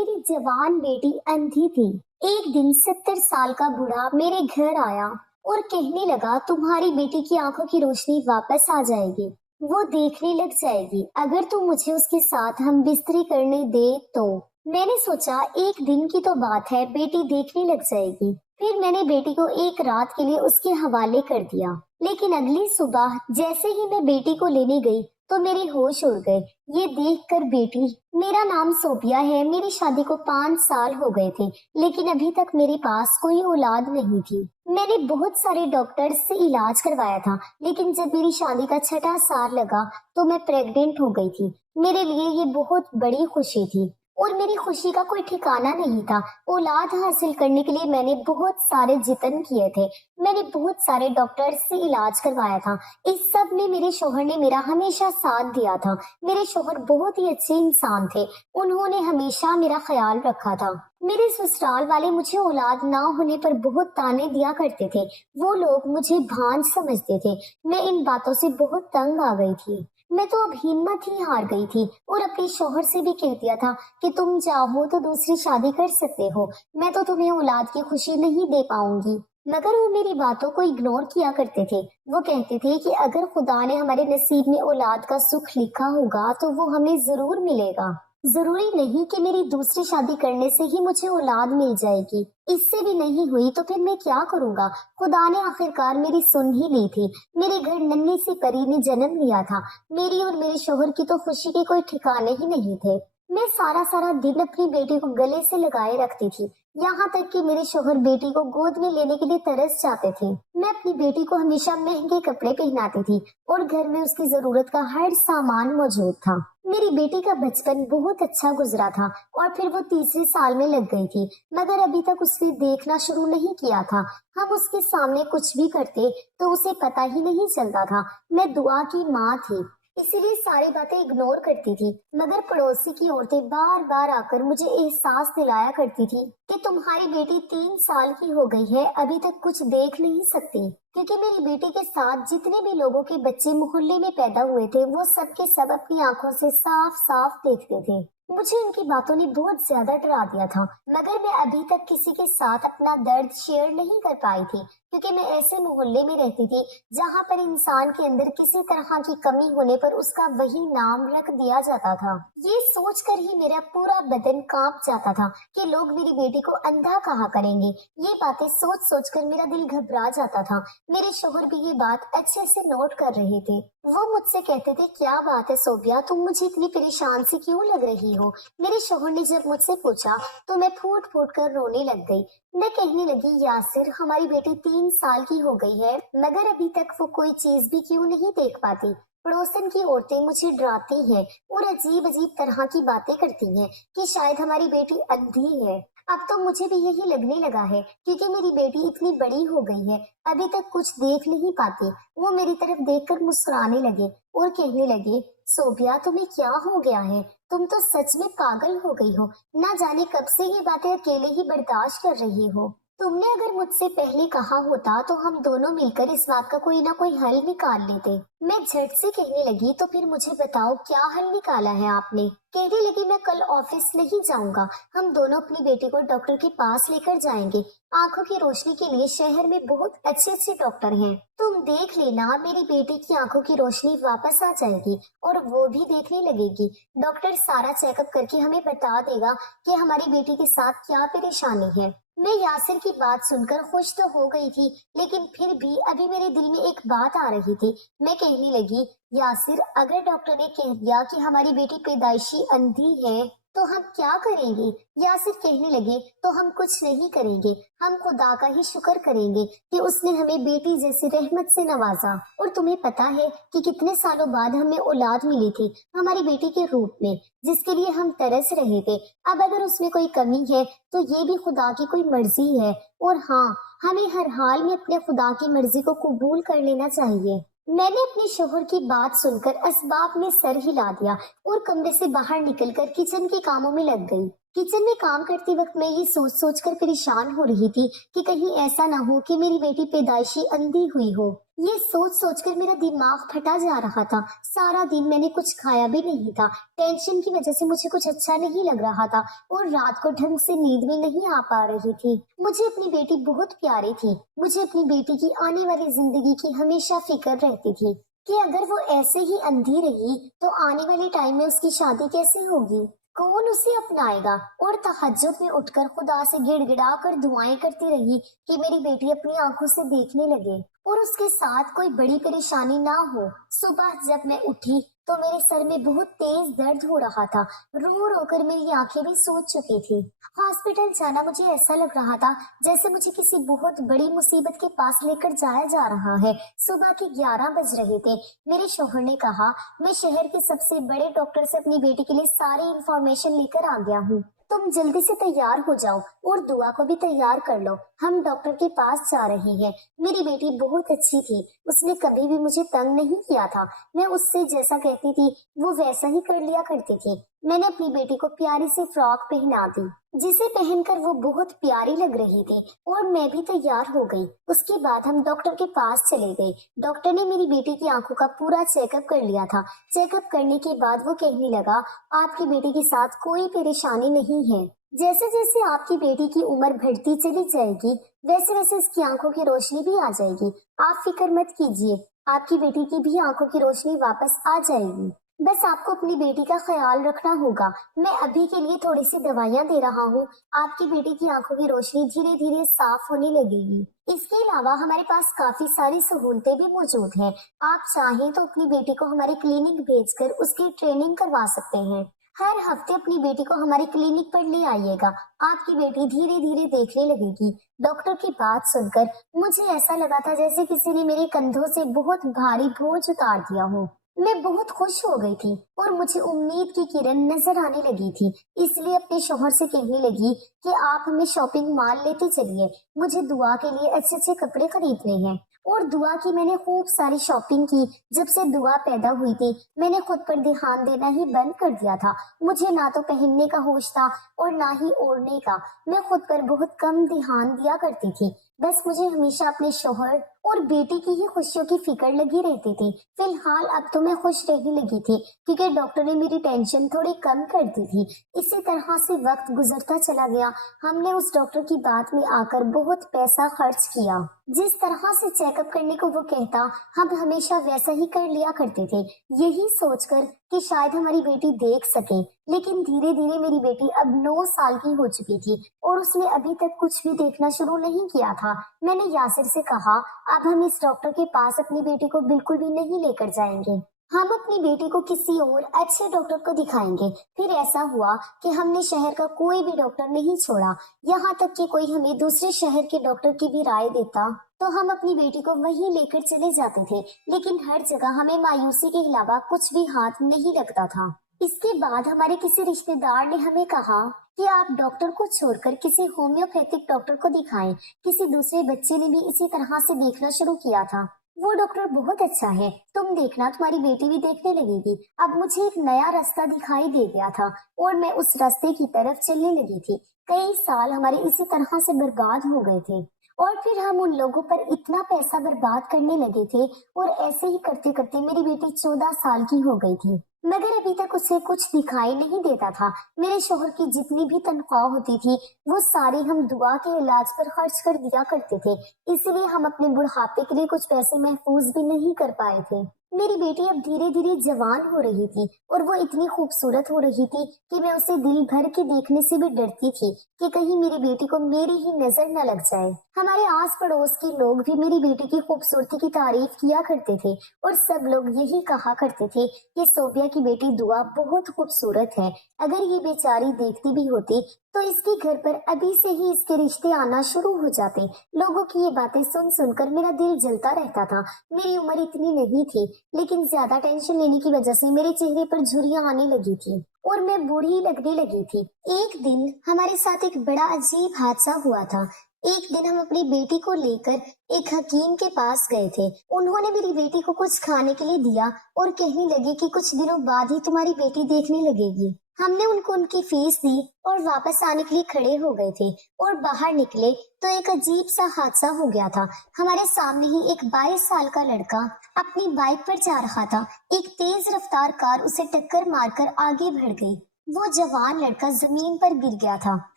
मेरी जवान बेटी अंधी थी। एक दिन 70 साल का बूढ़ा मेरे घर आया और कहने लगा, तुम्हारी बेटी की आंखों की रोशनी वापस आ जाएगी, वो देखने लग जाएगी अगर तुम मुझे उसके साथ हम बिस्तरी करने दे तो। मैंने सोचा एक दिन की तो बात है, बेटी देखने लग जाएगी। फिर मैंने बेटी को एक रात के लिए उसके हवाले कर दिया। लेकिन अगली सुबह जैसे ही मैं बेटी को लेने गई तो मेरे होश उड़ गए। ये देखकर बेटी, मेरा नाम सोफिया है, मेरी शादी को 5 साल हो गए थे, लेकिन अभी तक मेरे पास कोई औलाद नहीं थी। मैंने बहुत सारे डॉक्टर से इलाज करवाया था, लेकिन जब मेरी शादी का 6ठा साल लगा तो मैं प्रेग्नेंट हो गई थी। मेरे लिए ये बहुत बड़ी खुशी थी और मेरी खुशी का कोई ठिकाना नहीं था। औलाद हासिल करने के लिए मैंने बहुत सारे जतन किए थे। मैंने बहुत सारे डॉक्टर से इलाज करवाया था। इस सब में मेरे शोहर ने मेरा हमेशा साथ दिया था। मेरे शोहर बहुत ही अच्छे इंसान थे। उन्होंने हमेशा मेरा ख्याल रखा था। मेरे ससुराल वाले मुझे औलाद ना होने पर बहुत ताने दिया करते थे। वो लोग मुझे भांज समझते थे। मैं इन बातों से बहुत तंग आ गई थी। मैं तो अब हिम्मत ही हार गई थी और अपने शोहर से भी कह दिया था कि तुम चाहो तो दूसरी शादी कर सकते हो, मैं तो तुम्हें औलाद की खुशी नहीं दे पाऊंगी। मगर वो मेरी बातों को इग्नोर किया करते थे। वो कहते थे कि अगर खुदा ने हमारे नसीब में औलाद का सुख लिखा होगा तो वो हमें जरूर मिलेगा। जरूरी नहीं कि मेरी दूसरी शादी करने से ही मुझे औलाद मिल जाएगी। इससे भी नहीं हुई तो फिर मैं क्या करूंगा। खुदा ने आखिरकार मेरी सुन ही ली थी। मेरे घर नन्ही सी परी ने जन्म लिया था। मेरी और मेरे शोहर की तो खुशी के कोई ठिकाने ही नहीं थे। मैं सारा सारा दिन अपनी बेटी को गले से लगाए रखती थी, यहाँ तक कि मेरे शोहर बेटी को गोद में लेने के लिए तरस जाते थे। मैं अपनी बेटी को हमेशा महंगे कपड़े पहनाती थी और घर में उसकी जरूरत का हर सामान मौजूद था। मेरी बेटी का बचपन बहुत अच्छा गुजरा था और फिर वो तीसरे साल में लग गई थी, मगर अभी तक उसने देखना शुरू नहीं किया था। हम उसके सामने कुछ भी करते तो उसे पता ही नहीं चलता था। मैं दुआ की माँ थी, इसीलिए सारी बातें इग्नोर करती थी। मगर पड़ोसी की औरतें बार बार आकर मुझे एहसास दिलाया करती थी कि तुम्हारी बेटी 3 साल की हो गई है, अभी तक कुछ देख नहीं सकती। क्योंकि मेरी बेटी के साथ जितने भी लोगों के बच्चे मोहल्ले में पैदा हुए थे, वो सब के सब अपनी आंखों से साफ साफ देखते थे। मुझे उनकी बातों ने बहुत ज्यादा डरा दिया था, मगर मैं अभी तक किसी के साथ अपना दर्द शेयर नहीं कर पाई थी, क्योंकि मैं ऐसे मोहल्ले में रहती थी जहाँ पर इंसान के अंदर किसी तरह की कमी होने पर उसका वही नाम रख दिया जाता था। ये सोचकर ही मेरा पूरा बदन कांप जाता था कि लोग मेरी बेटी को अंधा कहा करेंगे। ये बातें सोच सोच कर मेरा दिल घबरा जाता था। मेरे शोहर भी ये बात अच्छे से नोट कर रहे थे। वो मुझसे कहते थे, क्या बात है सोबिया, तुम मुझे इतनी परेशान सी क्यों लग रही हो। मेरे शोहर ने जब मुझसे पूछा तो मैं फूट फूट कर रोने लग गई। मैं कहने लगी, यासिर, हमारी बेटी 3 साल की हो गई है, मगर अभी तक वो कोई चीज भी क्यों नहीं देख पाती। पड़ोसन की औरतें मुझे डराती हैं और अजीब अजीब तरह की बातें करती हैं कि शायद हमारी बेटी अंधी है। अब तो मुझे भी यही लगने लगा है, क्योंकि मेरी बेटी इतनी बड़ी हो गई है, अभी तक कुछ देख नहीं पाती। वो मेरी तरफ देखकर मुस्कुराने लगे और कहने लगे, सोबिया, तुम्हें क्या हो गया है, तुम तो सच में पागल हो गई हो। ना जाने कब से ये बातें अकेले ही बर्दाश्त कर रही हो। तुमने अगर मुझसे पहले कहा होता तो हम दोनों मिलकर इस बात का कोई ना कोई हल निकाल लेते। मैं झट से कहने लगी, तो फिर मुझे बताओ क्या हल निकाला है आपने। कहने लगी, मैं कल ऑफिस नहीं जाऊंगा, हम दोनों अपनी बेटी को डॉक्टर के पास लेकर जाएंगे। आंखों की रोशनी के लिए शहर में बहुत अच्छे अच्छे डॉक्टर हैं। तुम देख लेना, मेरी बेटी की आंखों की रोशनी वापस आ जाएगी और वो भी देखने लगेगी। डॉक्टर सारा चेकअप करके हमें बता देगा कि हमारी बेटी के साथ क्या परेशानी है। मैं यासिर की बात सुनकर खुश तो हो गई थी, लेकिन फिर भी अभी मेरे दिल में एक बात आ रही थी। मैं कहने लगी, यासिर, अगर डॉक्टर ने कह दिया कि हमारी बेटी पैदाइशी अंधी है तो हम क्या करेंगे। यासिर कहने लगे, तो हम कुछ नहीं करेंगे, हम खुदा का ही शुक्र करेंगे कि उसने हमें बेटी जैसी रहमत से नवाजा। और तुम्हें पता है कि कितने सालों बाद हमें औलाद मिली थी, हमारी बेटी के रूप में, जिसके लिए हम तरस रहे थे। अब अगर उसमें कोई कमी है तो ये भी खुदा की कोई मर्जी है। और हाँ, हमें हर हाल में अपने खुदा की मर्जी को कबूल कर लेना चाहिए। मैंने अपने शोहर की बात सुनकर असबाब में सर हिला दिया और कमरे से बाहर निकलकर किचन के कामों में लग गई। किचन में काम करते वक्त मैं ये सोच सोच कर परेशान हो रही थी कि कहीं ऐसा ना हो कि मेरी बेटी पैदाइशी अंधी हुई हो। ये सोच सोच कर मेरा दिमाग फटा जा रहा था। सारा दिन मैंने कुछ खाया भी नहीं था। टेंशन की वजह से मुझे कुछ अच्छा नहीं लग रहा था और रात को ढंग से नींद भी नहीं आ पा रही थी। मुझे अपनी बेटी बहुत प्यारी थी। मुझे अपनी बेटी की आने वाली जिंदगी की हमेशा फिक्र रहती थी कि अगर वो ऐसे ही अंधी रही तो आने वाले टाइम में उसकी शादी कैसे होगी, कौन उसे अपनाएगा। और तहज्जुद में उठकर खुदा से गिड़गिड़ा कर दुआएं करती रही कि मेरी बेटी अपनी आंखों से देखने लगे और उसके साथ कोई बड़ी परेशानी ना हो। सुबह जब मैं उठी तो मेरे सर में बहुत तेज दर्द हो रहा था। रो रो कर मेरी आंखें भी सूज चुकी थी। हॉस्पिटल जाना मुझे ऐसा लग रहा था जैसे मुझे किसी बहुत बड़ी मुसीबत के पास लेकर जाया जा रहा है। सुबह के 11 बज रहे थे। मेरे शौहर ने कहा, मैं शहर के सबसे बड़े डॉक्टर से अपनी बेटी के लिए सारी इंफॉर्मेशन लेकर आ गया हूँ। तुम जल्दी से तैयार हो जाओ और दुआ को भी तैयार कर लो, हम डॉक्टर के पास जा रहे हैं। मेरी बेटी बहुत अच्छी थी, उसने कभी भी मुझे तंग नहीं किया था। मैं उससे जैसा कहती थी वो वैसा ही कर लिया करती थी। मैंने अपनी बेटी को प्यारी सी फ्रॉक पहना दी जिसे पहनकर वो बहुत प्यारी लग रही थी और मैं भी तैयार हो गई। उसके बाद हम डॉक्टर के पास चले गए। डॉक्टर ने मेरी बेटी की आंखों का पूरा चेकअप कर लिया था। चेकअप करने के बाद वो कहने लगा, आपकी बेटी के साथ कोई परेशानी नहीं है। जैसे जैसे आपकी बेटी की उम्र बढ़ती चली जाएगी वैसे वैसे इसकी आंखों की रोशनी भी आ जाएगी। आप फिक्र मत कीजिए, आपकी बेटी की भी आंखों की रोशनी वापस आ जाएगी। बस आपको अपनी बेटी का ख्याल रखना होगा। मैं अभी के लिए थोड़ी सी दवाइयाँ दे रहा हूँ। आपकी बेटी की आंखों की रोशनी धीरे धीरे साफ होने लगेगी। इसके अलावा हमारे पास काफी सारी सहूलतें भी मौजूद हैं। आप चाहें तो अपनी बेटी को हमारे क्लिनिक भेजकर उसकी ट्रेनिंग करवा सकते हैं। हर हफ्ते अपनी बेटी को हमारे क्लिनिक पर ले आइएगा। आपकी बेटी धीरे धीरे देखने लगेगी। डॉक्टर की बात सुनकर मुझे ऐसा लगा था जैसे किसी ने मेरे कंधों से बहुत भारी बोझ उतार दिया हो। मैं बहुत खुश हो गई थी और मुझे उम्मीद की किरण नजर आने लगी थी। इसलिए अपने शौहर से कहने लगी कि आप हमें शॉपिंग मॉल लेते चलिए, मुझे दुआ के लिए अच्छे अच्छे कपड़े खरीदने हैं। और दुआ की मैंने खूब सारी शॉपिंग की। जब से दुआ पैदा हुई थी मैंने खुद पर ध्यान देना ही बंद कर दिया था। मुझे ना तो पहनने का होश था और ना ही ओढ़ने का। मैं खुद पर बहुत कम ध्यान दिया करती थी। बस मुझे हमेशा अपने शौहर और बेटी की ही खुशियों की फिक्र लगी रहती थी। फिलहाल अब तो मैं खुश रहने लगी थी क्योंकि डॉक्टर ने मेरी टेंशन थोड़ी कम कर दी थी। इसी तरह से वक्त गुजरता चला गया। हमने उस डॉक्टर की बात में आकर बहुत पैसा खर्च किया। जिस तरह से चेकअप करने को वो कहता हम हमेशा वैसा ही कर लिया करते थे, यही सोचकर कि शायद हमारी बेटी देख सके। लेकिन धीरे धीरे मेरी बेटी अब 9 साल की हो चुकी थी और उसने अभी तक कुछ भी देखना शुरू नहीं किया था। मैंने यासिर से कहा, अब हम इस डॉक्टर के पास अपनी बेटी को बिल्कुल भी नहीं लेकर जाएंगे, हम अपनी बेटी को किसी और अच्छे डॉक्टर को दिखाएंगे। फिर ऐसा हुआ कि हमने शहर का कोई भी डॉक्टर नहीं छोड़ा, यहाँ तक कि कोई हमें दूसरे शहर के डॉक्टर की भी राय देता तो हम अपनी बेटी को वहीं लेकर चले जाते थे। लेकिन हर जगह हमें मायूसी के अलावा कुछ भी हाथ नहीं लगता था। इसके बाद हमारे किसी रिश्तेदार ने हमें कहा कि आप डॉक्टर को छोड़कर किसी होम्योपैथिक डॉक्टर को दिखाएं। किसी दूसरे बच्चे ने भी इसी तरह से देखना शुरू किया था। वो डॉक्टर बहुत अच्छा है, तुम देखना तुम्हारी बेटी भी देखने लगेगी। अब मुझे एक नया रास्ता दिखाई दे गया था और मैं उस रास्ते की तरफ चलने लगी थी। कई साल हमारे इसी तरह से बर्बाद हो गए थे और फिर हम उन लोगों पर इतना पैसा बर्बाद करने लगे थे और ऐसे ही करते करते मेरी बेटी 14 साल की हो गई थी, मगर अभी तक उसे कुछ दिखाई नहीं देता था। मेरे शोहर की जितनी भी तनख्वाह होती थी वो सारी हम दुआ के इलाज पर खर्च कर दिया करते थे, इसलिए हम अपने बुढ़ापे के लिए कुछ पैसे महफूज भी नहीं कर पाए थे। मेरी बेटी अब धीरे धीरे जवान हो रही थी और वो इतनी खूबसूरत हो रही थी कि मैं उसे दिल भर के देखने से भी डरती थी कि कहीं मेरी बेटी को मेरी ही नजर न लग जाए। हमारे आस पड़ोस के लोग भी मेरी बेटी की खूबसूरती की तारीफ किया करते थे और सब लोग यही कहा करते थे कि सोफिया की बेटी दुआ बहुत खूबसूरत है। अगर ये बेचारी देखती भी होती तो इसके घर पर अभी से ही इसके रिश्ते आना शुरू हो जाते। लोगों की ये बातें सुन सुनकर मेरा दिल जलता रहता था। मेरी उम्र इतनी नहीं थी, लेकिन ज्यादा टेंशन लेने की वजह से मेरे चेहरे पर झुर्रियां आने लगी थी और मैं बूढ़ी लगने लगी थी। एक दिन हमारे साथ एक बड़ा अजीब हादसा हुआ था। एक दिन हम अपनी बेटी को लेकर एक हकीम के पास गए थे। उन्होंने मेरी बेटी को कुछ खाने के लिए दिया और कहने लगे कि कुछ दिनों बाद ही तुम्हारी बेटी देखने लगेगी। हमने उनको उनकी फीस दी और वापस आने के लिए खड़े हो गए थे और बाहर निकले तो एक अजीब सा हादसा हो गया था। हमारे सामने ही एक 22 साल का लड़का अपनी बाइक पर जा रहा था। एक तेज रफ्तार कार उसे टक्कर मारकर आगे बढ़ गई। वो जवान लड़का जमीन पर गिर गया था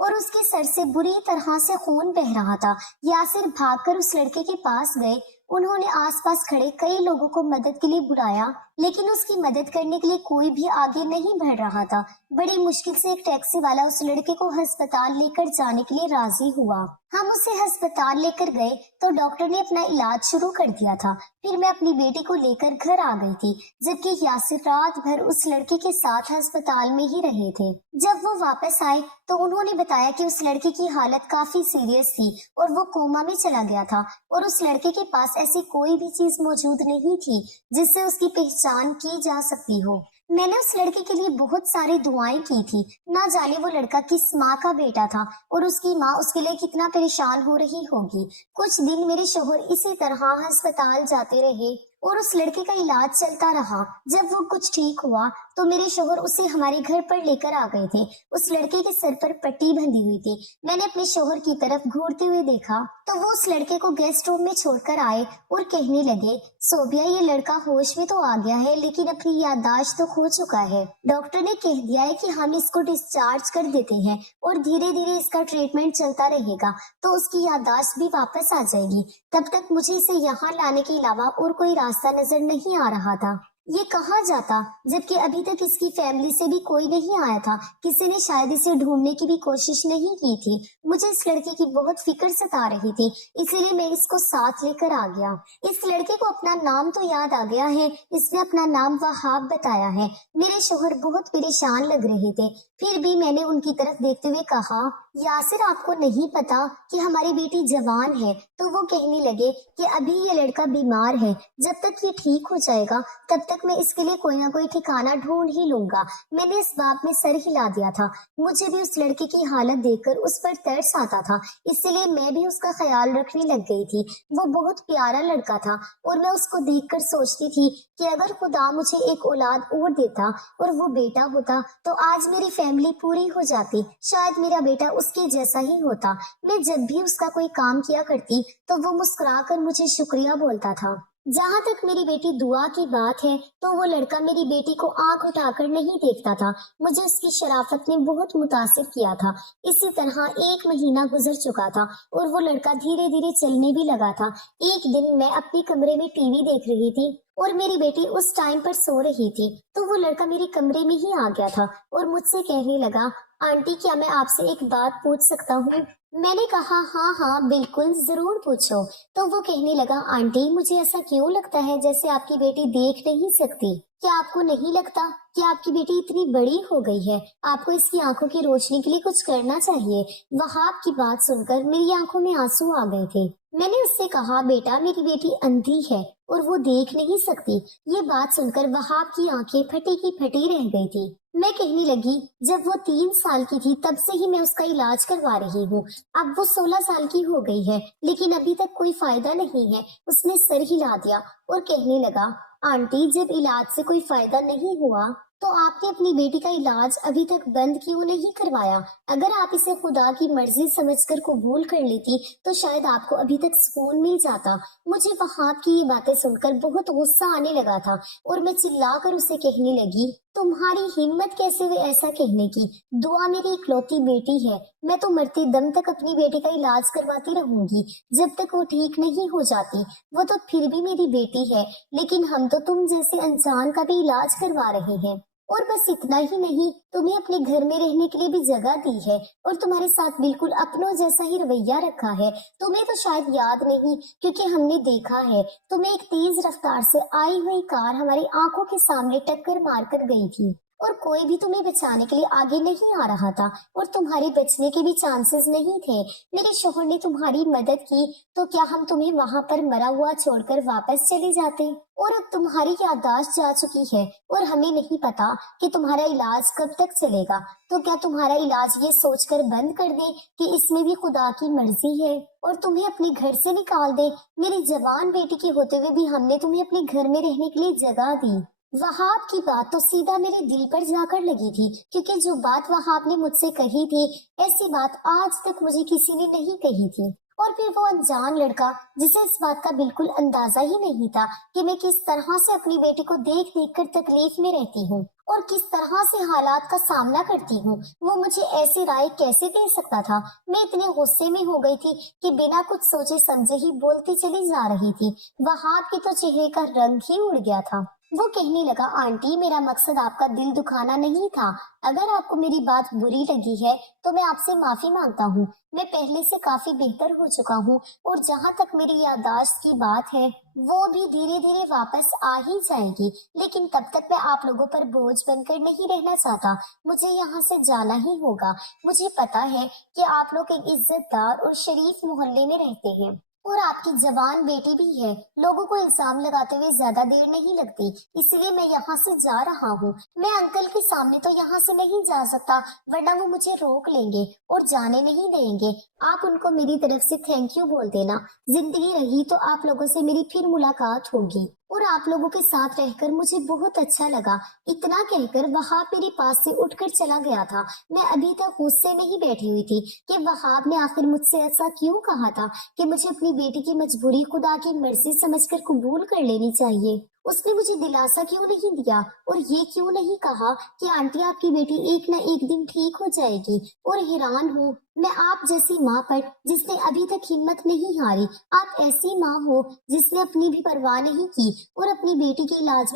और उसके सर से बुरी तरह से खून बह रहा था। यासिर भागकर उस लड़के के पास गए। उन्होंने आसपास खड़े कई लोगों को मदद के लिए बुलाया, लेकिन उसकी मदद करने के लिए कोई भी आगे नहीं बढ़ रहा था। बड़ी मुश्किल से एक टैक्सी वाला उस लड़के को अस्पताल लेकर जाने के लिए राजी हुआ। हम उसे अस्पताल लेकर गए तो डॉक्टर ने अपना इलाज शुरू कर दिया था। फिर मैं अपनी बेटी को लेकर घर आ गई थी, जबकि यासिर रात भर उस लड़के के साथ अस्पताल में ही रहे थे। जब वो वापस आए तो उन्होंने बताया कि उस लड़के की हालत काफी सीरियस थी और वो कोमा में चला गया था और उस लड़के के पास ऐसी कोई भी चीज मौजूद नहीं थी जिससे उसकी पहचान की जा सकती हो। मैंने उस लड़के के लिए बहुत सारी दुआएं की थी। ना जाने वो लड़का किस माँ का बेटा था और उसकी माँ उसके लिए कितना परेशान हो रही होगी। कुछ दिन मेरे शोहर इसी तरह अस्पताल जाते रहे और उस लड़के का इलाज चलता रहा। जब वो कुछ ठीक हुआ तो मेरे शोहर उसे हमारे घर पर लेकर आ गए थे। उस लड़के के सर पर पट्टी बंधी हुई थी। मैंने अपने शोहर की तरफ घूरते हुए देखा तो वो उस लड़के को गेस्ट रूम में छोड़कर आए और कहने लगे, सोबिया ये लड़का होश में तो आ गया है लेकिन अपनी याददाश्त तो खो चुका है। डॉक्टर ने कह दिया है कि हम इसको डिस्चार्ज कर देते हैं और धीरे धीरे इसका ट्रीटमेंट चलता रहेगा तो उसकी याददाश्त भी वापस आ जाएगी। तब तक मुझे इसे यहाँ लाने के अलावा और कोई रास्ता नजर नहीं आ रहा था। ये कहाँ जाता, जबकि अभी तक इसकी फैमिली से भी कोई नहीं आया था। किसी ने शायद इसे ढूंढने की भी कोशिश नहीं की थी। मुझे इस लड़के की बहुत फिक्र सता रही थी, इसीलिए मैं इसको साथ लेकर आ गया। इस लड़के को अपना नाम तो याद आ गया है। इसने अपना नाम वहाब बताया है। मेरे शोहर बहुत परेशान लग रहे थे, फिर भी मैंने उनकी तरफ देखते हुए कहा, यासिर आपको नहीं पता कि हमारी बेटी जवान है? तो वो कहने लगे कि अभी ये लड़का बीमार है, जब तक ये ठीक हो जाएगा तब तक मैं इसके लिए कोई ना कोई ठिकाना ढूंढ ही लूंगा। मैंने इस बात में सर हिला दिया था। मुझे भी उस लड़के की हालत देखकर उस पर तरस आता था, इसलिए मैं भी उसका ख्याल रखने लग गई थी। वो बहुत प्यारा लड़का था और मैं उसको देखकर सोचती थी कि अगर खुदा मुझे एक औलाद और देता और वो बेटा होता तो आज मेरी फैमिली पूरी हो जाती। शायद मेरा बेटा उसके जैसा ही होता। मैं जब भी उसका कोई काम किया करती तो वो मुस्कुराकर मुझे शुक्रिया बोलता था। जहाँ तक मेरी बेटी दुआ की बात है तो वो लड़का मेरी बेटी को आंख उठाकर नहीं देखता था। मुझे उसकी शराफत ने बहुत मुतासिर किया था। इसी तरह 1 महीना गुजर चुका था और वो लड़का धीरे धीरे चलने भी लगा था। एक दिन मैं अपने कमरे में टीवी देख रही थी और मेरी बेटी उस टाइम पर सो रही थी तो वो लड़का मेरे कमरे में ही आ गया था और मुझसे कहने लगा, आंटी क्या मैं आपसे एक बात पूछ सकता हूँ? मैंने कहा हाँ हाँ बिल्कुल जरूर पूछो। तो वो कहने लगा, आंटी मुझे ऐसा क्यों लगता है जैसे आपकी बेटी देख नहीं सकती? क्या आपको नहीं लगता कि आपकी बेटी इतनी बड़ी हो गई है? आपको इसकी आंखों की रोशनी के लिए कुछ करना चाहिए। वहाब की बात सुनकर मेरी आंखों में आंसू आ गए थे। मैंने उससे कहा, बेटा मेरी बेटी अंधी है और वो देख नहीं सकती। ये बात सुनकर वहाब की आंखें फटी की फटी रह गई थी। मैं कहने लगी, जब वो 3 साल की थी तब से ही मैं उसका इलाज करवा रही हूँ। अब वो 16 साल की हो गई है लेकिन अभी तक कोई फायदा नहीं है। उसने सर हिला दिया और कहने लगा, आंटी जब इलाज से कोई फायदा नहीं हुआ तो आपने अपनी बेटी का इलाज अभी तक बंद क्यों नहीं करवाया? अगर आप इसे खुदा की मर्जी समझकर कबूल कर लेती तो शायद आपको अभी तक सुकून मिल जाता। मुझे वहाब की ये बातें सुनकर बहुत गुस्सा आने लगा था और मैं चिल्लाकर उसे कहने लगी, तुम्हारी हिम्मत कैसे हुई ऐसा कहने की? दुआ मेरी इकलौती बेटी है। मैं तो मरते दम तक अपनी बेटी का इलाज करवाती रहूंगी जब तक वो ठीक नहीं हो जाती। वो तो फिर भी मेरी बेटी है, लेकिन हम तो तुम जैसे इंसान का भी इलाज करवा रहे हैं। और बस इतना ही नहीं, तुम्हें अपने घर में रहने के लिए भी जगह दी है और तुम्हारे साथ बिल्कुल अपनों जैसा ही रवैया रखा है। तुम्हें तो शायद याद नहीं, क्योंकि हमने देखा है तुम्हें एक तेज रफ्तार से आई हुई कार हमारी आंखों के सामने टक्कर मारकर गई थी और कोई भी तुम्हें बचाने के लिए आगे नहीं आ रहा था और तुम्हारे बचने के भी चांसेस नहीं थे। मेरे शोहर ने तुम्हारी मदद की तो क्या हम तुम्हें वहां पर मरा हुआ छोड़कर वापस चले जाते? और अब तुम्हारी याददाश्त जा चुकी है और हमें नहीं पता कि तुम्हारा इलाज कब तक चलेगा। तो क्या तुम्हारा इलाज ये सोचकर बंद कर दे कि इसमें भी खुदा की मर्जी है और तुम्हें अपने घर से निकाल दे? मेरी जवान बेटी के होते हुए भी हमने तुम्हें अपने घर में रहने के लिए जगह दी। वहाब की बात तो सीधा मेरे दिल पर जाकर लगी थी, क्योंकि जो बात वहाब ने मुझसे कही थी, ऐसी बात आज तक मुझे किसी ने नहीं कही थी। और फिर वो अनजान लड़का, जिसे इस बात का बिल्कुल अंदाजा ही नहीं था कि मैं किस तरह से अपनी बेटी को देख देख कर तकलीफ में रहती हूँ और किस तरह से हालात का सामना करती हूँ, वो मुझे ऐसी राय कैसे दे सकता था। मैं इतने गुस्से में हो गई थी कि बिना कुछ सोचे समझे ही बोलती चली जा रही थी। वहाब के तो चेहरे का रंग ही उड़ गया था। वो कहने लगा, आंटी, मेरा मकसद आपका दिल दुखाना नहीं था। अगर आपको मेरी बात बुरी लगी है तो मैं आपसे माफी मांगता हूँ। मैं पहले से काफी बेहतर हो चुका हूँ और जहाँ तक मेरी याददाश्त की बात है, वो भी धीरे धीरे वापस आ ही जाएगी। लेकिन तब तक मैं आप लोगों पर बोझ बनकर नहीं रहना चाहता। मुझे यहाँ से जाना ही होगा। मुझे पता है कि आप लोग एक इज्जतदार और शरीफ मोहल्ले में रहते हैं और आपकी जवान बेटी भी है। लोगों को इल्जाम लगाते हुए ज्यादा देर नहीं लगती, इसलिए मैं यहाँ से जा रहा हूँ। मैं अंकल के सामने तो यहाँ से नहीं जा सकता, वरना वो मुझे रोक लेंगे और जाने नहीं देंगे। आप उनको मेरी तरफ से थैंक यू बोल देना। जिंदगी रही तो आप लोगों से मेरी फिर मुलाकात होगी और आप लोगों के साथ रहकर मुझे बहुत अच्छा लगा। इतना कहकर वहाब मेरे पास से उठकर चला गया था। मैं अभी तक गुस्से में ही बैठी हुई थी कि वहाब ने आखिर मुझसे ऐसा क्यों कहा था कि मुझे अपनी बेटी की मजबूरी खुदा की मर्जी समझकर कबूल कर लेनी चाहिए। उसने मुझे दिलासा क्यों नहीं दिया और ये क्यों नहीं कहा कि आंटी, आपकी बेटी एक न एक दिन ठीक हो जाएगी। और हैरान हूँ मैं आप जैसी माँ पर, जिसने अभी तक हिम्मत नहीं हारी। आप ऐसी माँ हो जिसने अपनी भी परवाह नहीं की और अपनी बेटी के इलाज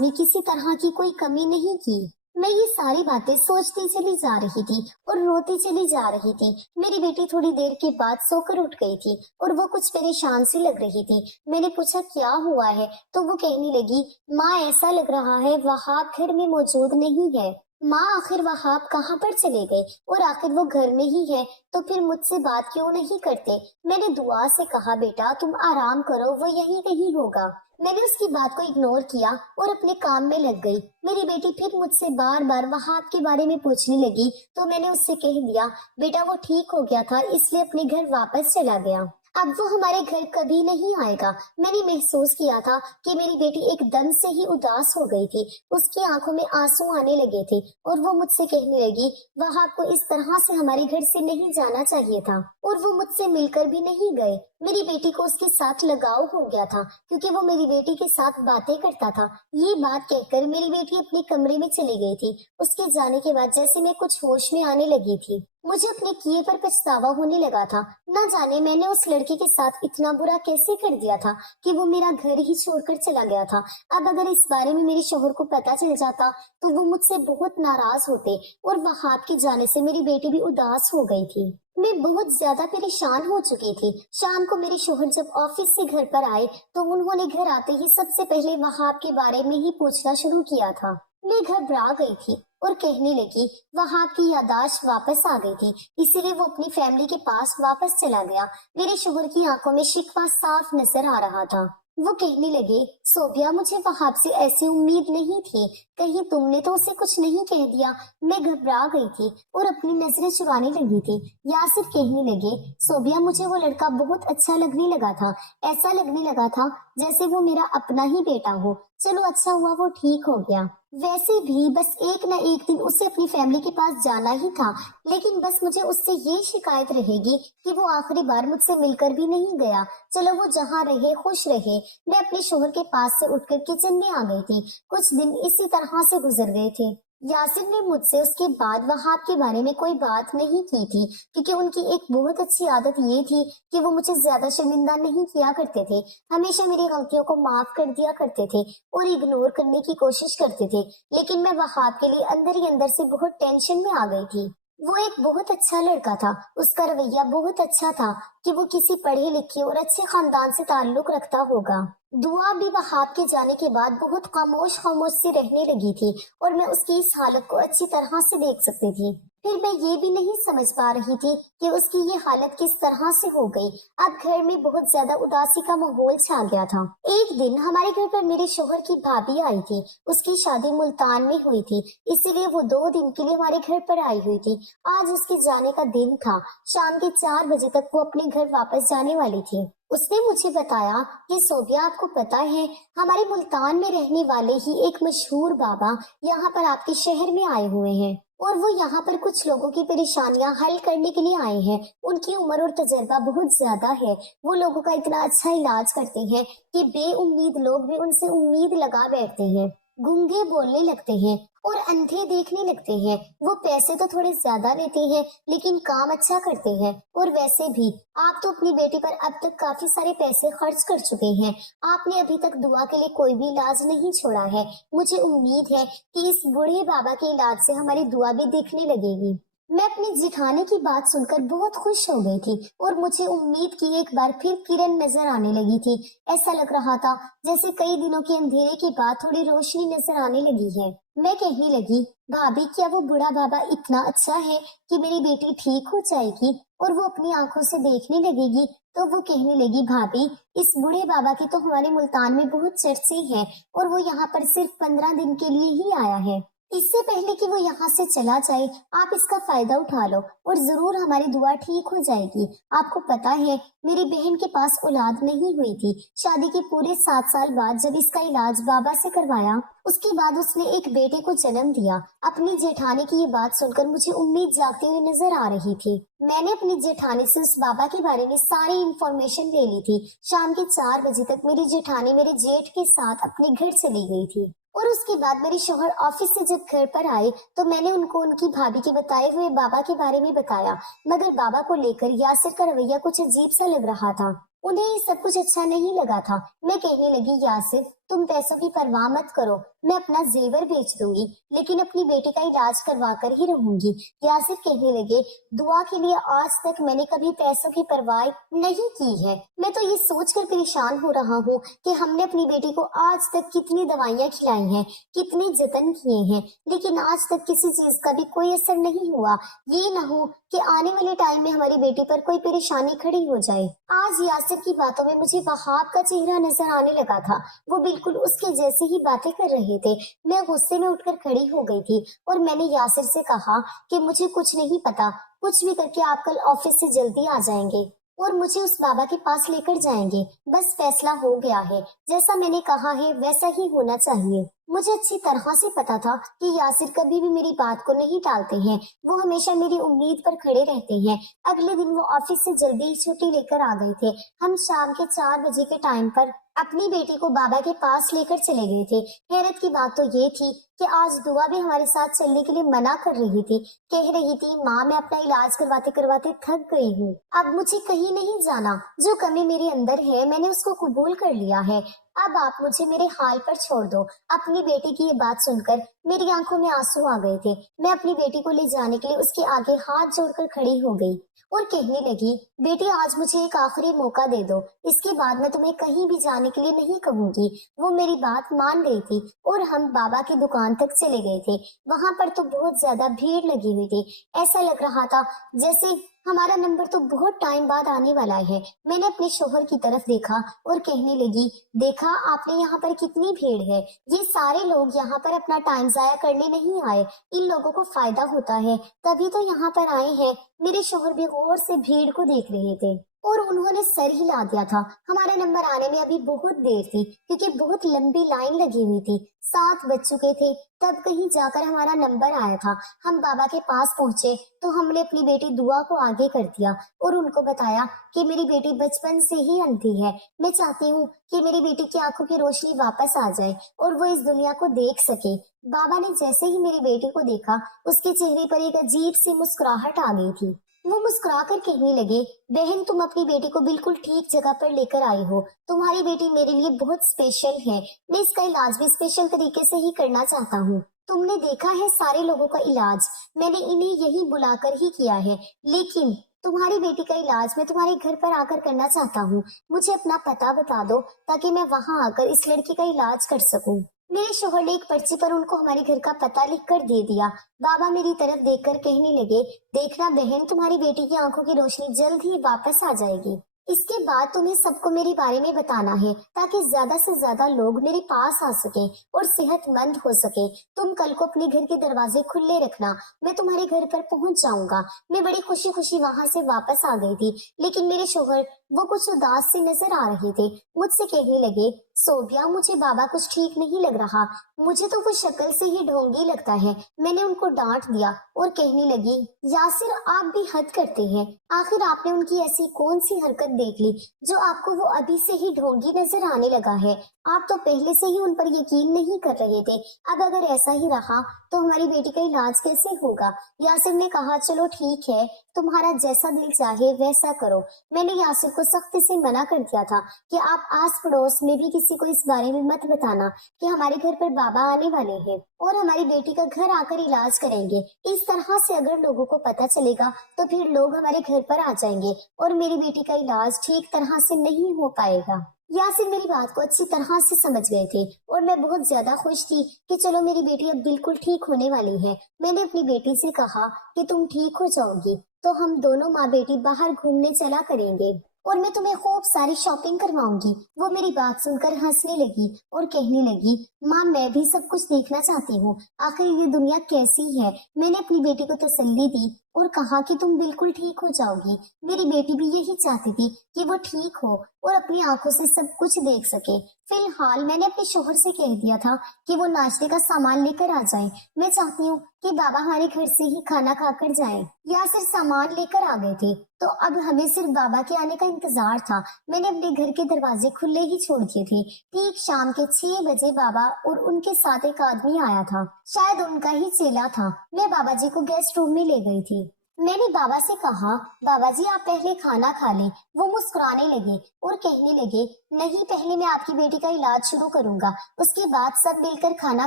में किसी तरह की कोई कमी नहीं की। मैं ये सारी बातें सोचती चली जा रही थी और रोती चली जा रही थी। मेरी बेटी थोड़ी देर के बाद सोकर उठ गई थी और वो कुछ परेशान सी लग रही थी। मैंने पूछा, क्या हुआ है? तो वो कहने लगी, माँ, ऐसा लग रहा है वहाब घर में मौजूद नहीं है। माँ, आखिर वहाब कहाँ पर चले गए? और आखिर वो घर में ही है तो फिर मुझसे बात क्यों नहीं करते? मैंने दुआ से कहा, बेटा तुम आराम करो, वो यहीं कहीं होगा। मैंने उसकी बात को इग्नोर किया और अपने काम में लग गई। मेरी बेटी फिर मुझसे बार बार वहाब के बारे में पूछने लगी तो मैंने उससे कह दिया, बेटा वो ठीक हो गया था इसलिए अपने घर वापस चला गया। अब वो हमारे घर कभी नहीं आएगा। मैंने महसूस किया था कि मेरी बेटी एकदम से ही उदास हो गई थी। उसकी आंखों में आंसू आने लगे थे और वो मुझसे कहने लगी, वहाब को इस तरह से हमारे घर से नहीं जाना चाहिए था। और वो मुझसे मिलकर भी नहीं गए। मेरी बेटी को उसके साथ लगाव हो गया था क्योंकि वो मेरी बेटी के साथ बातें करता था। ये बात कहकर मेरी बेटी अपने कमरे में चली गई थी। उसके जाने के बाद जैसे मैं कुछ होश में आने लगी थी। मुझे अपने किए पर पछतावा होने लगा था। न जाने मैंने उस लड़के के साथ इतना बुरा कैसे कर दिया था कि वो मेरा घर ही छोड़कर चला गया था। अब अगर इस बारे में मेरे शौहर को पता चल जाता तो वो मुझसे बहुत नाराज होते और वहाब के जाने से मेरी बेटी भी उदास हो गई थी। मैं बहुत ज्यादा परेशान हो चुकी थी। शाम को मेरे शौहर जब ऑफिस से घर पर आए तो उन्होंने घर आते ही सबसे पहले वहाब के बारे में ही पूछना शुरू किया था। मैं घबरा गई थी और कहने लगी, वहाब की यादाश्त वापस आ गई थी, इसीलिए वो अपनी फैमिली के पास वापस चला गया। मेरे शौहर की आंखों में शिकवा साफ नजर आ रहा था। वो कहने लगे, सोबिया, मुझे वहाब से ऐसी उम्मीद नहीं थी। कहीं तुमने तो उसे कुछ नहीं कह दिया? मैं घबरा गई थी और अपनी नजरें चुराने लगी थी। यासिर कहने लगे, सोबिया, मुझे वो लड़का बहुत अच्छा लगने लगा था। ऐसा लगने लगा था जैसे वो मेरा अपना ही बेटा हो। चलो, अच्छा हुआ वो ठीक हो गया। वैसे भी बस एक न एक दिन उसे अपनी फैमिली के पास जाना ही था, लेकिन बस मुझे उससे ये शिकायत रहेगी कि वो आखिरी बार मुझसे मिलकर भी नहीं गया। चलो, वो जहाँ रहे खुश रहे। मैं अपने शोहर के पास से उठकर किचन में आ गई थी। कुछ दिन इसी तरह से गुजर गए थे। यासिर ने मुझसे उसके बाद वहाब के बारे में कोई बात नहीं की थी, क्योंकि उनकी एक बहुत अच्छी आदत ये थी कि वो मुझे ज्यादा शर्मिंदा नहीं किया करते थे। हमेशा मेरी गलतियों को माफ कर दिया करते थे और इग्नोर करने की कोशिश करते थे। लेकिन मैं वहाब के लिए अंदर ही अंदर से बहुत टेंशन में आ गई थी। वो एक बहुत अच्छा लड़का था। उसका रवैया बहुत अच्छा था कि वो किसी पढ़े लिखे और अच्छे खानदान से ताल्लुक रखता होगा। दुआ भी वहाब के जाने के बाद बहुत खामोश खामोश सी रहने लगी थी और मैं उसकी इस हालत को अच्छी तरह से देख सकती थी। फिर मैं ये भी नहीं समझ पा रही थी कि उसकी ये हालत किस तरह से हो गई। अब घर में बहुत ज्यादा उदासी का माहौल छा गया था। एक दिन हमारे घर पर मेरे शौहर की भाभी आई थी। उसकी शादी मुल्तान में हुई थी, इसीलिए वो 2 दिन के लिए हमारे घर पर आई हुई थी। आज उसके जाने का दिन था। शाम के 4 बजे तक वो अपने घर वापस जाने वाली थी। उसने मुझे बताया कि सोबिया, आपको पता है हमारे मुल्तान में रहने वाले ही एक मशहूर बाबा यहाँ पर आपके शहर में आए हुए हैं और वो यहाँ पर कुछ लोगों की परेशानियां हल करने के लिए आए हैं। उनकी उम्र और तजर्बा बहुत ज्यादा है। वो लोगों का इतना अच्छा इलाज करते हैं कि बेउम्मीद लोग भी उनसे उम्मीद लगा बैठते हैं। गूंगे बोलने लगते हैं और अंधे देखने लगते हैं। वो पैसे तो थोड़े ज्यादा लेते हैं लेकिन काम अच्छा करते हैं। और वैसे भी आप तो अपनी बेटी पर अब तक काफी सारे पैसे खर्च कर चुके हैं। आपने अभी तक दुआ के लिए कोई भी इलाज नहीं छोड़ा है। मुझे उम्मीद है कि इस बूढ़े बाबा के इलाज से हमारी दुआ भी दिखने लगेगी। मैं अपनी जिठानी की बात सुनकर बहुत खुश हो गई थी और मुझे उम्मीद की एक बार फिर किरण नजर आने लगी थी। ऐसा लग रहा था जैसे कई दिनों के अंधेरे के बाद थोड़ी रोशनी नजर आने लगी है। मैं कहने लगी, भाभी, क्या वो बूढ़ा बाबा इतना अच्छा है कि मेरी बेटी ठीक हो जाएगी और वो अपनी आंखों से देखने लगेगी? तो वो कहने लगी, भाभी, इस बूढ़े बाबा की तो हमारे मुल्तान में बहुत चर्चे हैं और वो यहाँ पर सिर्फ 15 दिन के लिए ही आया है। इससे पहले कि वो यहाँ से चला जाए आप इसका फायदा उठा लो और जरूर हमारी दुआ ठीक हो जाएगी। आपको पता है मेरी बहन के पास औलाद नहीं हुई थी। शादी के पूरे 7 साल बाद जब इसका इलाज बाबा से करवाया उसके बाद उसने एक बेटे को जन्म दिया। अपनी जेठानी की ये बात सुनकर मुझे उम्मीद जागती हुई नजर आ रही थी। मैंने अपनी जेठानी से उस बाबा के बारे में सारी इंफॉर्मेशन ले ली थी। शाम के 4 बजे तक मेरी जेठानी मेरे जेठ के साथ अपने घर चली गई थी और उसके बाद मेरे शौहर ऑफिस से जब घर पर आए तो मैंने उनको उनकी भाभी के बताए हुए बाबा के बारे में बताया। मगर बाबा को लेकर यासिर का रवैया कुछ अजीब सा लग रहा था। उन्हें ये सब कुछ अच्छा नहीं लगा था। मैं कहने लगी, यासिर, तुम पैसों की परवाह मत करो, मैं अपना जेवर बेच दूंगी लेकिन अपनी बेटी का इलाज करवा कर ही रहूंगी। यासिर कहने लगे, दुआ के लिए आज तक मैंने कभी पैसों की परवाह नहीं की है। मैं तो ये सोचकर परेशान हो रहा हूँ कि हमने अपनी बेटी को आज तक कितनी दवाइयाँ खिलाई हैं, कितने जतन किए हैं, लेकिन आज तक किसी चीज का भी कोई असर नहीं हुआ। ये ना हो कि आने वाले टाइम में हमारी बेटी पर कोई परेशानी खड़ी हो जाए। आज यासिर की बातों में मुझे वहाब का चेहरा नजर आने लगा था। वो बिल्कुल उसके जैसे ही बातें कर रहे थे। मैं गुस्से में उठकर खड़ी हो गई थी और मैंने यासिर से कहा कि मुझे कुछ नहीं पता, कुछ भी करके आप कल ऑफिस से जल्दी आ जाएंगे और मुझे उस बाबा के पास लेकर जाएंगे। बस फैसला हो गया है, जैसा मैंने कहा है वैसा ही होना चाहिए। मुझे अच्छी तरह से पता था कि यासिर कभी भी मेरी बात को नहीं टालते हैं। वो हमेशा मेरी उम्मीद पर खड़े रहते हैं। अगले दिन वो ऑफिस से जल्दी ही छुट्टी लेकर आ गए थे। हम शाम के 4 बजे के टाइम पर अपनी बेटी को बाबा के पास लेकर चले गए थे। हैरत की बात तो ये थी कि आज दुआ भी हमारे साथ चलने के लिए मना कर रही थी। कह रही थी, माँ, मैं अपना इलाज करवाते करवाते थक गई हूँ, अब मुझे कहीं नहीं जाना। जो कमी मेरे अंदर है मैंने उसको कबूल कर लिया है। अब आप मुझे मेरे हाल पर छोड़ दो। अपनी बेटी की ये बात सुनकर मेरी आंखों में आंसू आ गए थे। मैं अपनी बेटी को ले जाने के लिए उसके आगे हाथ जोड़कर खड़ी हो गई और कहने लगी, बेटी, आज मुझे एक आखिरी मौका दे दो, इसके बाद मैं तुम्हें कहीं भी जाने के लिए नहीं कहूंगी। वो मेरी बात मान गई थी और हम बाबा की दुकान तक चले गए थे। वहां पर तो बहुत ज्यादा भीड़ लगी हुई थी। ऐसा लग रहा था जैसे हमारा नंबर तो बहुत टाइम बाद आने वाला है। मैंने अपने शोहर की तरफ देखा और कहने लगी, देखा आपने यहाँ पर कितनी भीड़ है। ये सारे लोग यहाँ पर अपना टाइम जाया करने नहीं आए, इन लोगों को फायदा होता है तभी तो यहाँ पर आए हैं। मेरे शोहर भी गौर से भीड़ को देख रहे थे और उन्होंने सर हिला दिया था। हमारा नंबर आने में अभी बहुत देर थी क्योंकि बहुत लंबी लाइन लगी हुई थी। 7 बज चुके थे तब कहीं जाकर हमारा नंबर आया था। हम बाबा के पास पहुंचे तो हमने अपनी बेटी दुआ को आगे कर दिया और उनको बताया कि मेरी बेटी बचपन से ही अंधी है। मैं चाहती हूँ कि मेरी बेटी की आंखों की रोशनी वापस आ जाए और वो इस दुनिया को देख सके। बाबा ने जैसे ही मेरी बेटी को देखा उसके चेहरे पर एक अजीब सी मुस्कुराहट आ गई थी। वो मुस्कुराकर कहने लगे, बहन, तुम अपनी बेटी को बिल्कुल ठीक जगह पर लेकर आई हो। तुम्हारी बेटी मेरे लिए बहुत स्पेशल है। मैं इसका इलाज भी स्पेशल तरीके से ही करना चाहता हूँ। तुमने देखा है सारे लोगों का इलाज मैंने इन्हें यही बुलाकर ही किया है, लेकिन तुम्हारी बेटी का इलाज मैं तुम्हारे घर पर आकर करना चाहता हूँ। मुझे अपना पता बता दो ताकि मैं वहाँ आकर इस लड़की का इलाज कर सकूँ। मेरे शोहर ने एक पर्ची पर उनको हमारे घर का पता लिख कर दे दिया। बाबा मेरी तरफ देखकर कहने लगे, देखना बहन, तुम्हारी बेटी की आंखों की रोशनी जल्द ही वापस आ जाएगी। इसके बाद तुम्हें सबको मेरे बारे में बताना है ताकि ज्यादा से ज्यादा लोग मेरे पास आ सके और सेहतमंद हो सके। तुम कल को अपने घर के दरवाजे खुले रखना, मैं तुम्हारे घर पर पहुंच जाऊंगा। मैं बड़ी खुशी खुशी वहां से वापस आ गई थी, लेकिन मेरे शोहर वो कुछ उदास से नजर आ रहे थे। मुझसे कहने लगे, सोबिया मुझे बाबा कुछ ठीक नहीं लग रहा, मुझे तो वो शक्ल से ही ढोंगी लगता है। मैंने उनको डांट दिया और कहने लगी, यासिर आप भी हद करते हैं। आखिर आपने उनकी ऐसी कौन सी हरकत देख ली जो आपको वो अभी से ही ढोंगी नजर आने लगा है? आप तो पहले से ही उन पर यकीन नहीं कर रहे थे। अब अगर ऐसा ही रहा तो हमारी बेटी का इलाज कैसे होगा? यासिर ने कहा, चलो ठीक है, तुम्हारा जैसा दिल चाहे वैसा करो। मैंने यासिर को सख्ती से मना कर दिया था कि आप आस पड़ोस में भी किसी को इस बारे में मत बताना कि हमारे घर पर बाबा आने वाले हैं और हमारी बेटी का घर आकर इलाज करेंगे। इस तरह से अगर लोगों को पता चलेगा तो फिर लोग हमारे घर पर आ जाएंगे और मेरी बेटी का इलाज ठीक तरह से नहीं हो पाएगा। यासिर मेरी बात को अच्छी तरह से समझ गए थे और मैं बहुत ज्यादा खुश थी कि चलो मेरी बेटी अब बिल्कुल ठीक होने वाली है। मैंने अपनी बेटी से कहा कि तुम ठीक हो जाओगी तो हम दोनों माँ बेटी बाहर घूमने चला करेंगे और मैं तुम्हें खूब सारी शॉपिंग करवाऊंगी। वो मेरी बात सुनकर हंसने लगी और कहने लगी, माँ मैं भी सब कुछ देखना चाहती हूँ, आखिर ये दुनिया कैसी है। मैंने अपनी बेटी को तसल्ली दी और कहा कि तुम बिल्कुल ठीक हो जाओगी। मेरी बेटी भी यही चाहती थी कि वो ठीक हो और अपनी आंखों से सब कुछ देख सके। फिलहाल मैंने अपने शोहर से कह दिया था कि वो नाश्ते का सामान लेकर आ जाए। मैं चाहती हूँ कि बाबा हमारे घर से ही खाना खाकर जाएं। यासिर सामान लेकर आ गए थे तो अब हमें सिर्फ बाबा के आने का इंतजार था। मैंने अपने घर के दरवाजे खुले ही छोड़ दिए थे। ठीक शाम के 6 बजे बाबा और उनके साथ एक आदमी आया था, शायद उनका ही चेला था। मैं बाबा जी को गेस्ट रूम में ले गई थी। मैंने बाबा से कहा, बाबा जी आप पहले खाना खा लें। वो मुस्कुराने लगे और कहने लगे, नहीं पहले मैं आपकी बेटी का इलाज शुरू करूंगा, उसके बाद सब मिलकर खाना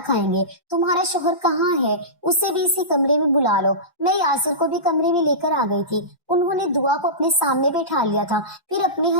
खाएंगे। तुम्हारा शोहर कहाँ है? उसे भी इसी कमरे में बुला लो। मैं यासिर को भी कमरे में लेकर आ गई थी। उन्होंने दुआ को अपने सामने बैठा लिया था, फिर अपने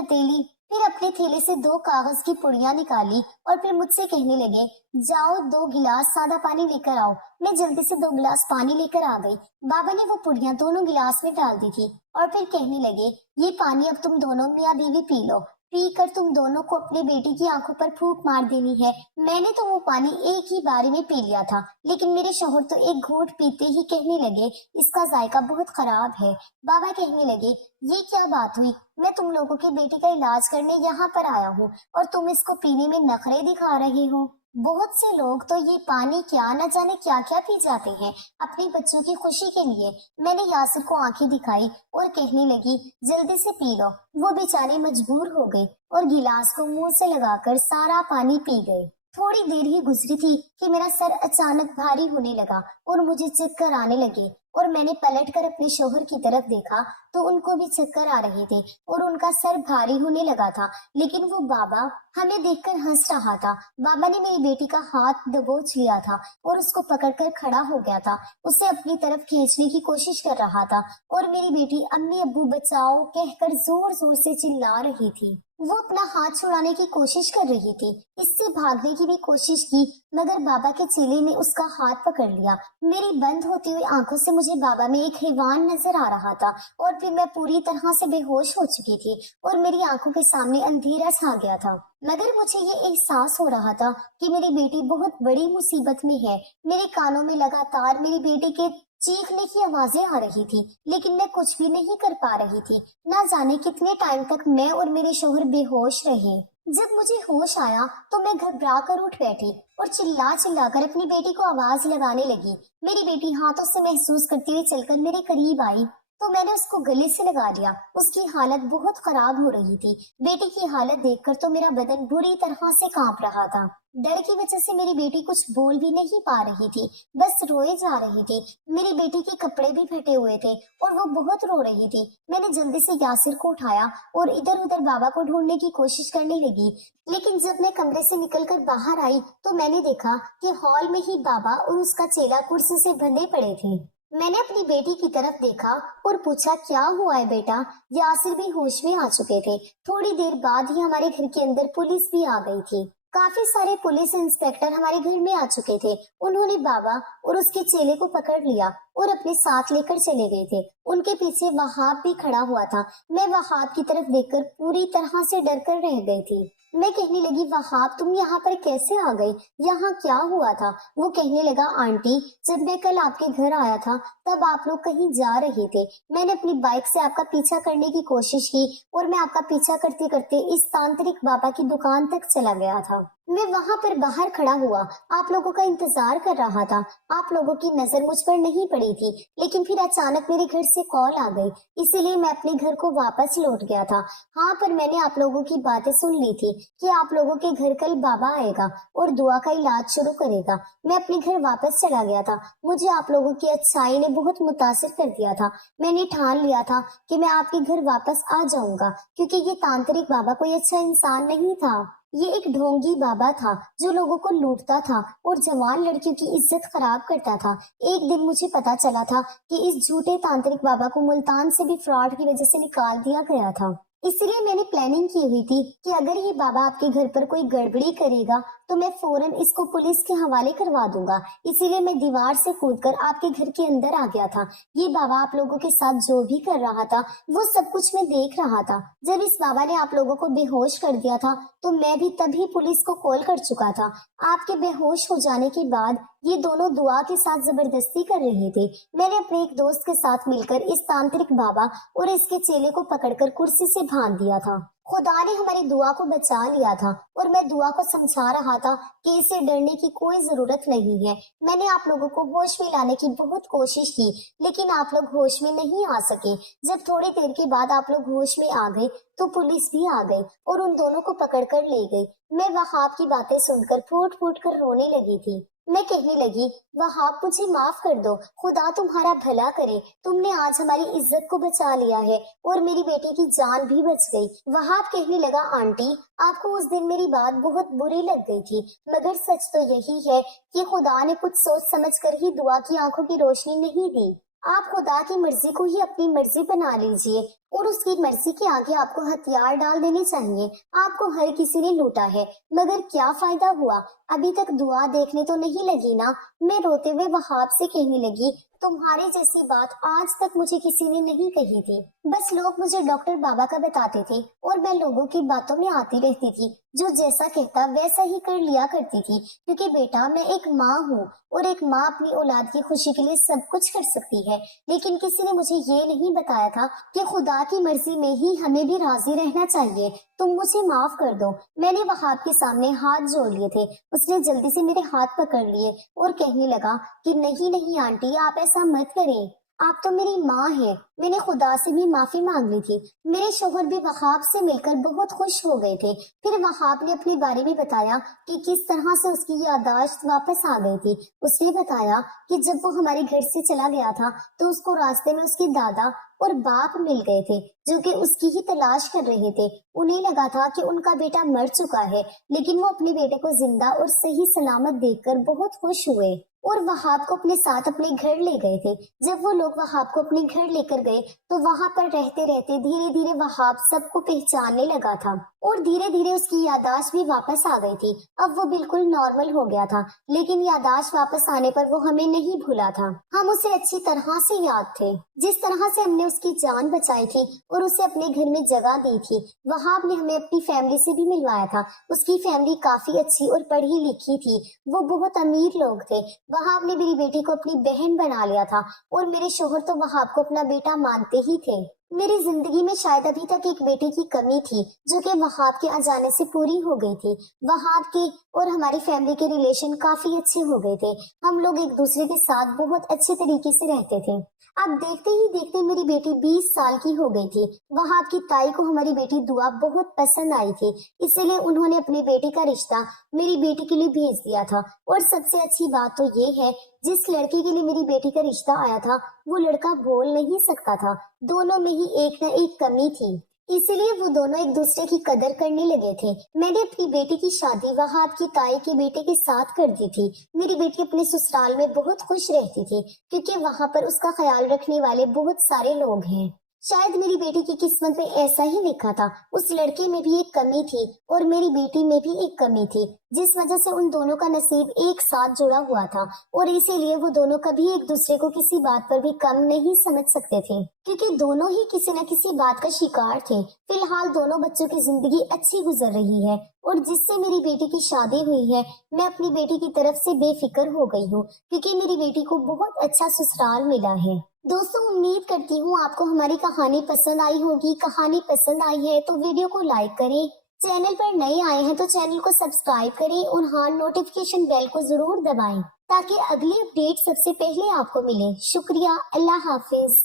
थैले से 2 कागज की पुड़ियां निकाली और फिर मुझसे कहने लगे, जाओ 2 गिलास सादा पानी लेकर आओ। मैं जल्दी से 2 गिलास पानी लेकर आ गई। बाबा ने वो पुड़ियां दोनों गिलास में डाल दी थी और फिर कहने लगे, ये पानी अब तुम दोनों मियाँ बीवी पी लो। पी कर तुम दोनों को अपनी बेटी की आंखों पर फूंक मार देनी है। मैंने तो वो पानी एक ही बारी में पी लिया था, लेकिन मेरे शोहर तो एक घूंट पीते ही कहने लगे, इसका जायका बहुत खराब है। बाबा कहने लगे, ये क्या बात हुई? मैं तुम लोगों की बेटी का इलाज करने यहाँ पर आया हूँ और तुम इसको पीने में नखरे दिखा रहे हो। बहुत से लोग तो ये पानी क्या न जाने क्या क्या पी जाते हैं अपने बच्चों की खुशी के लिए। मैंने यासिर को आंखें दिखाई और कहने लगी, जल्दी से पी लो। वो बेचारे मजबूर हो गए और गिलास को मुंह से लगाकर सारा पानी पी गए। थोड़ी देर ही गुजरी थी कि मेरा सर अचानक भारी होने लगा और मुझे चक्कर आने लगे और मैंने पलटकर अपने शोहर की तरफ देखा तो उनको भी चक्कर आ रहे थे और उनका सर भारी होने लगा था। लेकिन वो बाबा हमें देखकर हंस रहा था। बाबा ने मेरी बेटी का हाथ दबोच लिया था और उसको पकड़कर खड़ा हो गया था, उसे अपनी तरफ खींचने की कोशिश कर रहा था और मेरी बेटी अम्मी अब्बू बचाओ कहकर जोर जोर से चिल्ला रही थी। वो अपना हाथ छुड़ाने की कोशिश कर रही थी, इससे भागने की भी कोशिश की, मगर बाबा के चेले ने उसका हाथ पकड़ लिया। मेरी बंद होती हुई आंखों से मुझे बाबा में एक हैवान नजर आ रहा था और फिर मैं पूरी तरह से बेहोश हो चुकी थी और मेरी आंखों के सामने अंधेरा छा गया था। मगर मुझे ये एहसास हो रहा था कि मेरी बेटी बहुत बड़ी मुसीबत में है। मेरे कानों में लगातार मेरी बेटी के चीखने की आवाजें आ रही थी, लेकिन मैं कुछ भी नहीं कर पा रही थी। ना जाने कितने टाइम तक मैं और मेरे शोहर बेहोश रहे। जब मुझे होश आया तो मैं घबरा कर उठ बैठी और चिल्ला चिल्ला कर अपनी बेटी को आवाज लगाने लगी। मेरी बेटी हाथों से महसूस करती हुई चलकर मेरे करीब आई तो मैंने उसको गले से लगा लिया। उसकी हालत बहुत खराब हो रही थी। बेटी की हालत देखकर तो मेरा बदन बुरी तरह से कांप रहा था। डर की वजह से मेरी बेटी कुछ बोल भी नहीं पा रही थी, बस रोए जा रही थी। मेरी बेटी के कपड़े भी फटे हुए थे और वो बहुत रो रही थी। मैंने जल्दी से यासिर को उठाया और इधर उधर बाबा को ढूंढने की कोशिश करने लगी, लेकिन जब मैं कमरे से निकलकर बाहर आई तो मैंने देखा कि हॉल में ही बाबा और उसका चेला कुर्सी से बंधे पड़े थे। मैंने अपनी बेटी की तरफ देखा और पूछा, क्या हुआ है बेटा? यासिर भी होश में आ चुके थे। थोड़ी देर बाद ही हमारे घर के अंदर पुलिस भी आ गई थी। काफी सारे पुलिस इंस्पेक्टर हमारे घर में आ चुके थे। उन्होंने बाबा और उसके चेले को पकड़ लिया और अपने साथ लेकर चले गए थे। ان کے پیچھے وہاب بھی کھڑا ہوا تھا۔ میں وہاب کی طرف دیکھ کر پوری طرح سے ڈر کر رہ گئی تھی۔ میں کہنے لگی وہاب تم یہاں پر کیسے آ گئے؟ یہاں کیا ہوا تھا؟ وہ کہنے لگا آنٹی جب میں کل آپ کے گھر آیا تھا تب آپ لوگ کہیں جا رہے تھے، میں نے اپنی بائک سے آپ کا پیچھا کرنے کی کوشش کی اور میں آپ کا پیچھا کرتے کرتے اس تانترک بابا کی دکان تک چلا گیا تھا۔ میں وہاں پر باہر کھڑا ہوا آپ لوگوں کا انتظار کر رہا تھا، آپ لوگوں کی نظر مجھ پر نہیں پڑی تھی، لیکن پھر اچانک میرے گھر سے کال آ گئی، اسی لیے میں اپنے گھر کو واپس لوٹ گیا تھا۔ ہاں پر میں نے آپ لوگوں کی باتیں سن لی تھی کہ آپ لوگوں کے گھر کل بابا آئے گا اور دعا کا علاج شروع کرے گا۔ میں اپنے گھر واپس چلا گیا تھا، مجھے آپ لوگوں کی اچھائی نے بہت متاثر کر دیا تھا۔ میں نے ٹھان لیا تھا کہ میں آپ کے گھر واپس آ جاؤں گا، کیونکہ یہ تانترک بابا کوئی اچھا انسان نہیں تھا، یہ ایک ڈھونگی بابا تھا جو لوگوں کو لوٹتا تھا اور جوان لڑکیوں کی عزت خراب کرتا تھا۔ ایک دن مجھے پتا چلا تھا کہ اس جھوٹے تانترک بابا کو ملتان سے بھی فراڈ کی وجہ سے نکال دیا گیا تھا، اس لیے میں نے پلاننگ کی ہوئی تھی کہ اگر یہ بابا آپ کے گھر پر کوئی گڑبڑی کرے گا تو میں فوراً اس کو پولیس کے حوالے کروا دوں گا، اسی لیے میں دیوار سے کود کر آپ کے گھر کے اندر آ گیا تھا۔ یہ بابا آپ لوگوں کے ساتھ جو بھی کر رہا تھا وہ سب کچھ میں دیکھ رہا تھا۔ جب اس بابا نے آپ لوگوں کو بے ہوش کر دیا تھا تو میں بھی تبھی پولیس کو کال کر چکا تھا۔ آپ کے بے ہوش ہو جانے کے بعد یہ دونوں دعا کے ساتھ زبردستی کر رہے تھے۔ میں نے اپنے ایک دوست کے ساتھ مل کر اس تانترک بابا اور اس کے چیلے کو پکڑ کر کرسی سے باندھ دیا تھا۔ خدا نے ہماری دعا کو بچا لیا تھا اور میں دعا کو سمجھا رہا تھا کہ اسے ڈرنے کی کوئی ضرورت نہیں ہے۔ میں نے آپ لوگوں کو ہوش میں لانے کی بہت کوشش کی لیکن آپ لوگ ہوش میں نہیں آ سکے۔ جب تھوڑی دیر کے بعد آپ لوگ ہوش میں آ گئے تو پولیس بھی آ گئی اور ان دونوں کو پکڑ کر لے گئی۔ میں وہاب کی باتیں سن کر پھوٹ پھوٹ کر رونے لگی تھی۔ میں کہنے لگی وہاب مجھے معاف کر دو، خدا تمہارا بھلا کرے، تم نے آج ہماری عزت کو بچا لیا ہے اور میری بیٹی کی جان بھی بچ گئی۔ وہاب کہنے لگا آنٹی آپ کو اس دن میری بات بہت بری لگ گئی تھی، مگر سچ تو یہی ہے کہ خدا نے کچھ سوچ سمجھ کر ہی دعا کی آنکھوں کی روشنی نہیں دی۔ آپ خدا کی مرضی کو ہی اپنی مرضی بنا لیجئے اور اس کی مرضی کے آگے آپ کو ہتھیار ڈال دینے چاہیے۔ آپ کو ہر کسی نے لوٹا ہے مگر کیا فائدہ ہوا؟ ابھی تک دعا دیکھنے تو نہیں لگی نا؟ میں روتے ہوئے وہاب سے کہنے لگی تمہاری جیسی بات آج تک مجھے کسی نے نہیں کہی تھی، بس لوگ مجھے ڈاکٹر بابا کا بتاتے تھے اور میں لوگوں کی باتوں میں آتی رہتی تھی، جو جیسا کہتا ویسا ہی کر لیا کرتی تھی، کیونکہ بیٹا میں ایک ماں ہوں اور ایک ماں اپنی اولاد کی خوشی کے لیے سب کچھ کر سکتی ہے، لیکن کسی نے مجھے یہ نہیں بتایا تھا کہ خدا کی مرضی میں ہی ہمیں بھی راضی رہنا چاہیے۔ تم مجھے معاف کر دو۔ میں نے وہاب کے سامنے ہاتھ جوڑ لیے تھے، اس نے جلدی سے میرے ہاتھ پکڑ لیے اور کہنے لگا کہ نہیں نہیں آنٹی آپ ایسا مت کریں، آپ تو میری ماں ہیں۔ میں نے خدا سے بھی معافی مانگ لی تھی۔ میرے شوہر بھی وہاب سے مل کر بہت خوش ہو گئے تھے۔ پھر وہاب نے اپنے بارے میں بتایا کہ کس طرح سے اس کی یادداشت واپس آ گئی تھی۔ اس نے بتایا کہ جب وہ ہمارے گھر سے چلا گیا تھا تو اس کو راستے میں اس کے دادا اور باپ مل گئے تھے جو کہ اس کی ہی تلاش کر رہے تھے۔ انہیں لگا تھا کہ ان کا بیٹا مر چکا ہے، لیکن وہ اپنے بیٹے کو زندہ اور صحیح سلامت دیکھ کر بہت خوش ہوئے اور وہاب کو اپنے ساتھ اپنے گھر لے گئے تھے۔ جب وہ لوگ وہاب کو اپنے گھر لے کر گئے تو وہاں پر رہتے رہتے دھیرے دھیرے وہاب سب کو پہچاننے لگا تھا اور دھیرے دھیرے اس کی یادداشت بھی واپس آ گئی تھی۔ اب وہ بالکل نارمل ہو گیا تھا، لیکن یادداشت واپس آنے پر وہ ہمیں نہیں بھولا تھا، ہم اسے اچھی طرح سے یاد تھے، جس طرح سے ہم نے اس کی جان بچائی تھی اور اسے اپنے گھر میں جگہ دی تھی۔ وہاب نے ہمیں اپنی فیملی سے بھی ملوایا تھا، اس کی فیملی کافی اچھی اور پڑھی لکھی تھی، وہ بہت امیر لوگ تھے۔ وہاب نے میری بیٹی کو اپنی بہن بنا لیا تھا اور میرے شوہر تو وہاب کو اپنا بیٹا مانتے ہی تھے۔ میری زندگی میں شاید ابھی تک ایک بیٹے کی کمی تھی جو کہ وہاب کے آ جانے سے پوری ہو گئی تھی۔ وہاب کے اور ہماری فیملی کے ریلیشن کافی اچھے ہو گئے تھے، ہم لوگ ایک دوسرے کے ساتھ بہت اچھے طریقے سے رہتے تھے۔ اب دیکھتے ہی دیکھتے میری بیٹی 20 سال کی ہو گئی تھی۔ وہاب کی تائی کو ہماری بیٹی دعا بہت پسند آئی تھی، اسی لیے انہوں نے اپنے بیٹے کا رشتہ میری بیٹی کے لیے بھیج دیا تھا۔ اور سب سے اچھی بات تو یہ ہے جس لڑکے کے لیے میری بیٹی کا رشتہ آیا تھا وہ لڑکا بول نہیں سکتا تھا، دونوں میں ہی ایک نہ ایک کمی تھی، اسی لیے وہ دونوں ایک دوسرے کی قدر کرنے لگے تھے۔ میں نے اپنی بیٹی کی شادی وہاب کی تائی کے بیٹے کے ساتھ کر دی تھی۔ میری بیٹی اپنے سسرال میں بہت خوش رہتی تھی کیونکہ وہاں پر اس کا خیال رکھنے والے بہت سارے لوگ ہیں۔ शायद मेरी बेटी की किस्मत में ऐसा ही लिखा था। उस लड़के में भी एक कमी थी और मेरी बेटी में भी एक कमी थी, जिस वजह से उन दोनों का नसीब एक साथ जुड़ा हुआ था और इसीलिए वो दोनों कभी एक दूसरे को किसी बात पर भी कम नहीं समझ सकते थे, क्योंकि दोनों ही किसी न किसी बात का शिकार थे। फिलहाल दोनों बच्चों की जिंदगी अच्छी गुजर रही है और जिससे मेरी बेटी की शादी हुई है, मैं अपनी बेटी की तरफ से बेफिक्र हो गई हूँ, क्योंकि मेरी बेटी को बहुत अच्छा ससुराल मिला है। दोस्तों, उम्मीद करती हूँ आपको हमारी कहानी पसंद आई होगी। कहानी पसंद आई है तो वीडियो को लाइक करें, चैनल पर नए आए हैं तो चैनल को सब्सक्राइब करें और हाँ, नोटिफिकेशन बेल को जरूर दबाएं ताकि अगली अपडेट सबसे पहले आपको मिले। शुक्रिया। अल्लाह हाफिज।